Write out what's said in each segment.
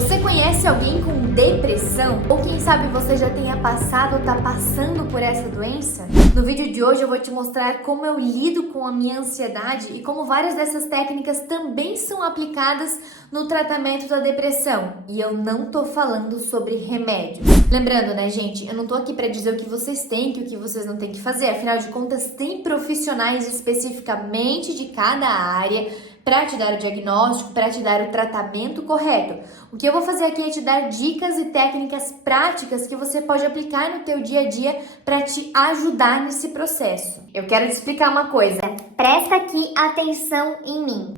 Você conhece alguém com depressão? Ou quem sabe você já tenha passado ou está passando por essa doença? No vídeo de hoje eu vou te mostrar como eu lido com a minha ansiedade e como várias dessas técnicas também são aplicadas no tratamento da depressão. E eu não tô falando sobre remédios. Lembrando, né, gente, eu não tô aqui para dizer o que vocês têm e o que vocês não têm que fazer. Afinal de contas, tem profissionais especificamente de cada área para te dar o diagnóstico, para te dar o tratamento correto. O que eu vou fazer aqui é te dar dicas e técnicas práticas que você pode aplicar no teu dia a dia para te ajudar nesse processo. Eu quero te explicar uma coisa. Presta aqui atenção em mim.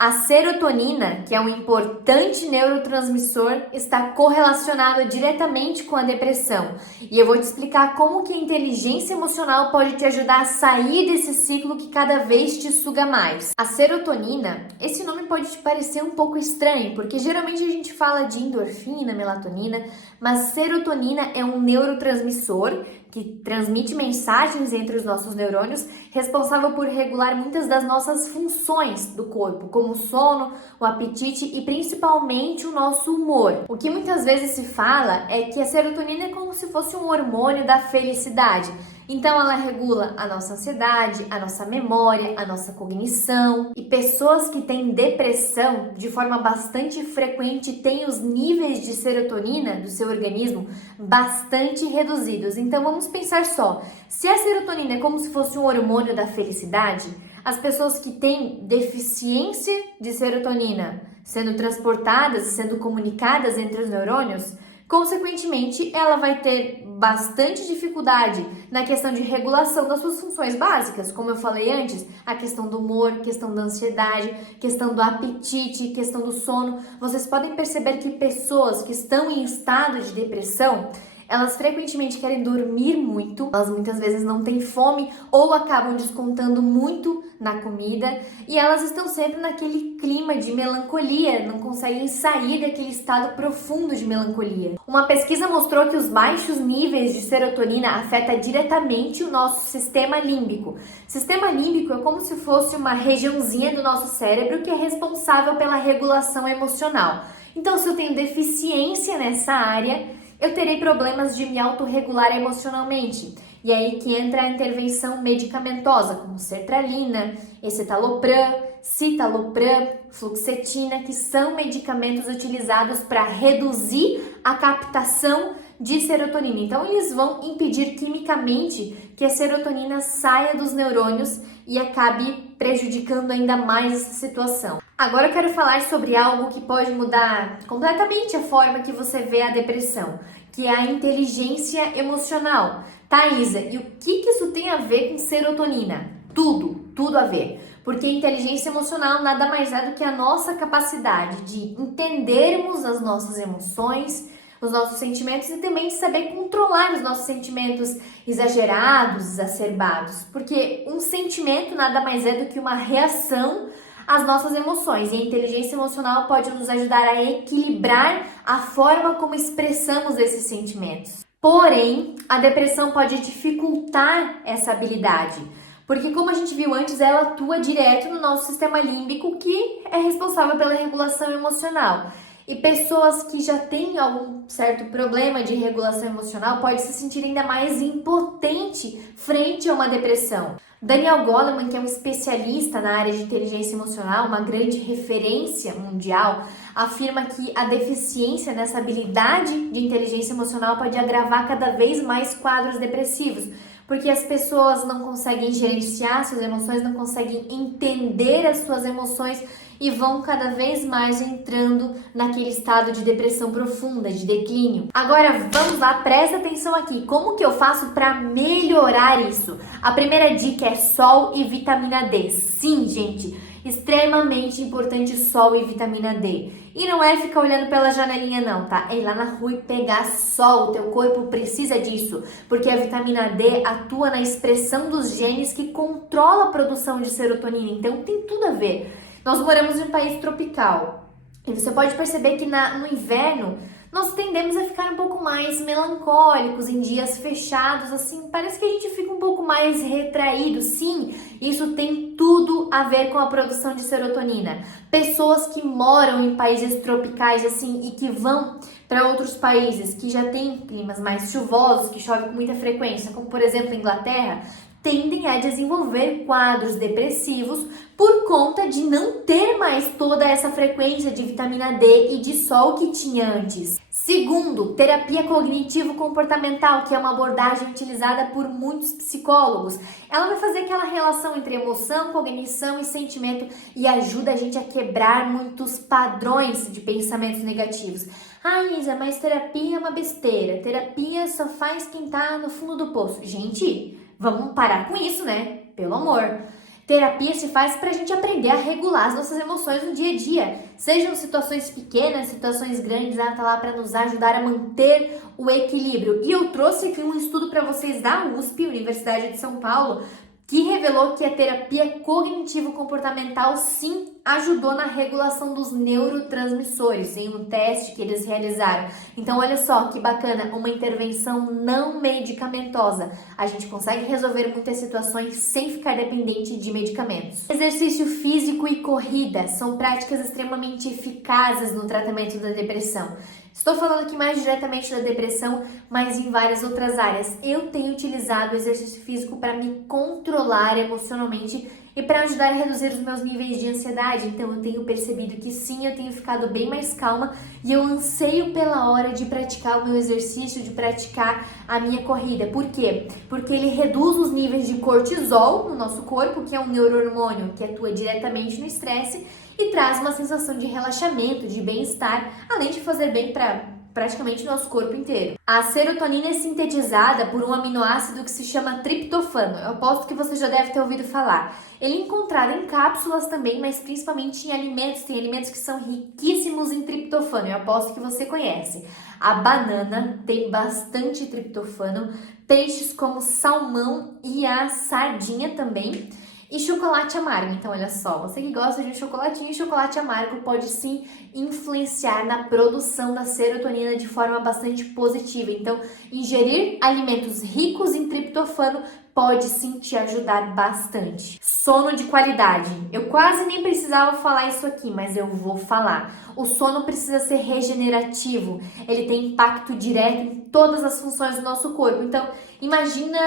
A serotonina, que é um importante neurotransmissor, está correlacionada diretamente com a depressão. E eu vou te explicar como que a inteligência emocional pode te ajudar a sair desse ciclo que cada vez te suga mais. A serotonina, esse nome pode te parecer um pouco estranho, porque geralmente a gente fala de endorfina, melatonina, mas serotonina é um neurotransmissor que transmite mensagens entre os nossos neurônios, responsável por regular muitas das nossas funções do corpo, como o sono, o apetite e principalmente o nosso humor. O que muitas vezes se fala é que a serotonina é como se fosse um hormônio da felicidade. Então ela regula a nossa ansiedade, a nossa memória, a nossa cognição. E pessoas que têm depressão, de forma bastante frequente, têm os níveis de serotonina do seu organismo bastante reduzidos. Então vamos pensar só, se a serotonina é como se fosse um hormônio da felicidade, as pessoas que têm deficiência de serotonina sendo transportadas e sendo comunicadas entre os neurônios, consequentemente, ela vai ter bastante dificuldade na questão de regulação das suas funções básicas, como eu falei antes, a questão do humor, questão da ansiedade, questão do apetite, questão do sono. Vocês podem perceber que pessoas que estão em estado de depressão, elas frequentemente querem dormir muito, elas muitas vezes não têm fome ou acabam descontando muito na comida e elas estão sempre naquele clima de melancolia, não conseguem sair daquele estado profundo de melancolia. Uma pesquisa mostrou que os baixos níveis de serotonina afetam diretamente o nosso sistema límbico. Sistema límbico é como se fosse uma regiãozinha do nosso cérebro que é responsável pela regulação emocional. Então, se eu tenho deficiência nessa área, eu terei problemas de me autorregular emocionalmente. E aí que entra a intervenção medicamentosa, como sertralina, escitalopram, citalopram, fluoxetina, que são medicamentos utilizados para reduzir a captação de serotonina. Então, eles vão impedir quimicamente que a serotonina saia dos neurônios e acabe prejudicando ainda mais essa situação. Agora eu quero falar sobre algo que pode mudar completamente a forma que você vê a depressão, que é a inteligência emocional. Thaisa, e o que isso tem a ver com serotonina? Tudo a ver. Porque a inteligência emocional nada mais é do que a nossa capacidade de entendermos as nossas emoções, os nossos sentimentos e também de saber controlar os nossos sentimentos exagerados, exacerbados. Porque um sentimento nada mais é do que uma reação às nossas emoções. E a inteligência emocional pode nos ajudar a equilibrar a forma como expressamos esses sentimentos. Porém, a depressão pode dificultar essa habilidade. Porque, como a gente viu antes, ela atua direto no nosso sistema límbico, que é responsável pela regulação emocional. E pessoas que já têm algum certo problema de regulação emocional podem se sentir ainda mais impotente frente a uma depressão. Daniel Goleman, que é um especialista na área de inteligência emocional, uma grande referência mundial, afirma que a deficiência nessa habilidade de inteligência emocional pode agravar cada vez mais quadros depressivos, porque as pessoas não conseguem gerenciar suas emoções, não conseguem entender as suas emoções e vão cada vez mais entrando naquele estado de depressão profunda, de declínio. Agora vamos lá, presta atenção aqui. Como que eu faço para melhorar isso? A primeira dica é sol e vitamina D. Sim, gente, extremamente importante sol e vitamina D. E não é ficar olhando pela janelinha não, tá? É ir lá na rua e pegar sol, o teu corpo precisa disso, porque a vitamina D atua na expressão dos genes que controla a produção de serotonina, então tem tudo a ver. Nós moramos em um país tropical e você pode perceber que no inverno nós tendemos a ficar um pouco mais melancólicos em dias fechados, assim, parece que a gente fica um pouco mais retraído. Sim, isso tem tudo a ver com a produção de serotonina. Pessoas que moram em países tropicais, assim, e que vão para outros países que já têm climas mais chuvosos, que chove com muita frequência, como por exemplo a Inglaterra, tendem a desenvolver quadros depressivos por conta de não ter mais toda essa frequência de vitamina D e de sol que tinha antes. Segundo, terapia cognitivo-comportamental, que é uma abordagem utilizada por muitos psicólogos. Ela vai fazer aquela relação entre emoção, cognição e sentimento e ajuda a gente a quebrar muitos padrões de pensamentos negativos. Ah, Isa, mas terapia é uma besteira. Terapia só faz quem tá no fundo do poço. Gente, vamos parar com isso, né? Pelo amor. Terapia se faz pra gente aprender a regular as nossas emoções no dia a dia. Sejam situações pequenas, situações grandes, ela tá lá pra nos ajudar a manter o equilíbrio. E eu trouxe aqui um estudo pra vocês da USP, Universidade de São Paulo, que revelou que a terapia cognitivo-comportamental sim ajudou na regulação dos neurotransmissores em um teste que eles realizaram. Então olha só que bacana, uma intervenção não medicamentosa. A gente consegue resolver muitas situações sem ficar dependente de medicamentos. Exercício físico e corrida são práticas extremamente eficazes no tratamento da depressão. Estou falando aqui mais diretamente da depressão, mas em várias outras áreas. Eu tenho utilizado o exercício físico para me controlar emocionalmente e para ajudar a reduzir os meus níveis de ansiedade. Então eu tenho percebido que sim, eu tenho ficado bem mais calma e eu anseio pela hora de praticar o meu exercício, de praticar a minha corrida. Por quê? Porque ele reduz os níveis de cortisol no nosso corpo, que é um neurohormônio que atua diretamente no estresse, e traz uma sensação de relaxamento, de bem-estar, além de fazer bem para praticamente o nosso corpo inteiro. A serotonina é sintetizada por um aminoácido que se chama triptofano. Eu aposto que você já deve ter ouvido falar. Ele é encontrado em cápsulas também, mas principalmente em alimentos. Tem alimentos que são riquíssimos em triptofano. Eu aposto que você conhece. A banana tem bastante triptofano, peixes como salmão e a sardinha também. E chocolate amargo, então olha só, você que gosta de um chocolatinho, chocolate amargo pode sim influenciar na produção da serotonina de forma bastante positiva. Então, ingerir alimentos ricos em triptofano pode sim te ajudar bastante. Sono de qualidade. Eu quase nem precisava falar isso aqui, mas eu vou falar. O sono precisa ser regenerativo, ele tem impacto direto em todas as funções do nosso corpo. Então, imagina...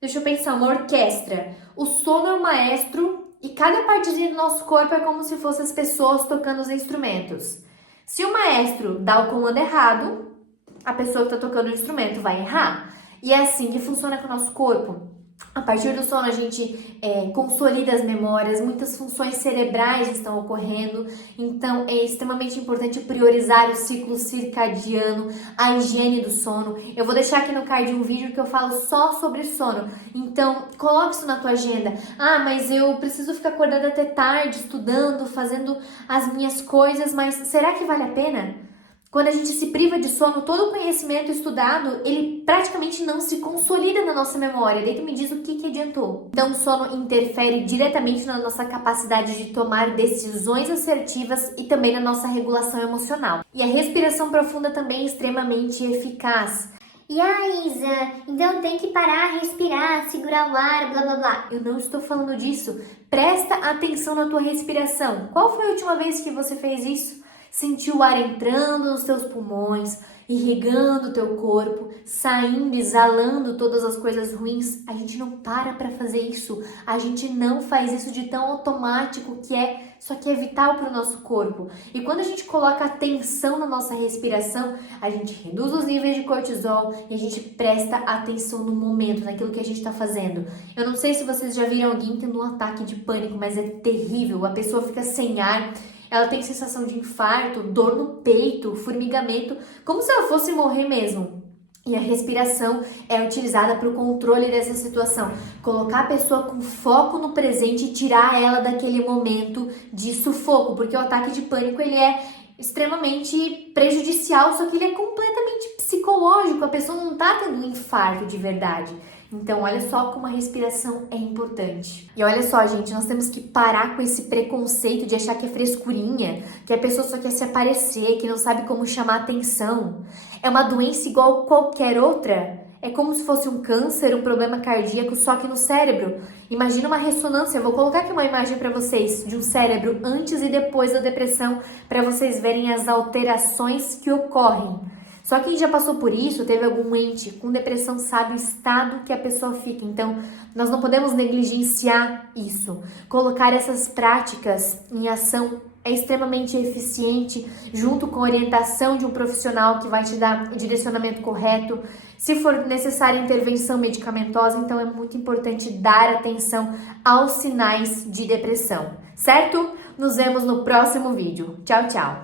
Deixa eu pensar, uma orquestra. O sono é o maestro e cada partezinha do nosso corpo é como se fossem as pessoas tocando os instrumentos. Se o maestro dá o comando errado, a pessoa que está tocando o instrumento vai errar. E é assim que funciona com o nosso corpo. A partir do sono a gente consolida as memórias, muitas funções cerebrais estão ocorrendo, então é extremamente importante priorizar o ciclo circadiano, a higiene do sono. Eu vou deixar aqui no card um vídeo que eu falo só sobre sono, então coloque isso na tua agenda. Ah, mas eu preciso ficar acordada até tarde, estudando, fazendo as minhas coisas, mas será que vale a pena? Quando a gente se priva de sono, todo o conhecimento estudado, ele praticamente não se consolida na nossa memória. Daí tu me diz o que adiantou. Então, o sono interfere diretamente na nossa capacidade de tomar decisões assertivas e também na nossa regulação emocional. E a respiração profunda também é extremamente eficaz. E a Isa, então tem que parar, respirar, segurar o ar, blá blá blá. Eu não estou falando disso. Presta atenção na tua respiração. Qual foi a última vez que você fez isso? Sentiu o ar entrando nos teus pulmões, irrigando o teu corpo, saindo, exalando todas as coisas ruins. A gente não para fazer isso. A gente não faz isso de tão automático que é, só que é vital para o nosso corpo. E quando a gente coloca atenção na nossa respiração, a gente reduz os níveis de cortisol e a gente presta atenção no momento, naquilo que a gente está fazendo. Eu não sei se vocês já viram alguém tendo um ataque de pânico, mas é terrível. A pessoa fica sem ar. Ela tem sensação de infarto, dor no peito, formigamento, como se ela fosse morrer mesmo. E a respiração é utilizada para o controle dessa situação. Colocar a pessoa com foco no presente e tirar ela daquele momento de sufoco, porque o ataque de pânico ele é extremamente prejudicial, só que ele é completamente psicológico. A pessoa não está tendo um infarto de verdade. Então, olha só como a respiração é importante. E olha só, gente, nós temos que parar com esse preconceito de achar que é frescurinha, que a pessoa só quer se aparecer, que não sabe como chamar atenção. É uma doença igual qualquer outra. É como se fosse um câncer, um problema cardíaco, só que no cérebro. Imagina uma ressonância. Eu vou colocar aqui uma imagem para vocês de um cérebro antes e depois da depressão, para vocês verem as alterações que ocorrem. Só quem já passou por isso, teve algum ente com depressão, sabe o estado que a pessoa fica. Então, nós não podemos negligenciar isso. Colocar essas práticas em ação é extremamente eficiente, junto com a orientação de um profissional que vai te dar o direcionamento correto. Se for necessária intervenção medicamentosa, então é muito importante dar atenção aos sinais de depressão, certo? Nos vemos no próximo vídeo. Tchau, tchau!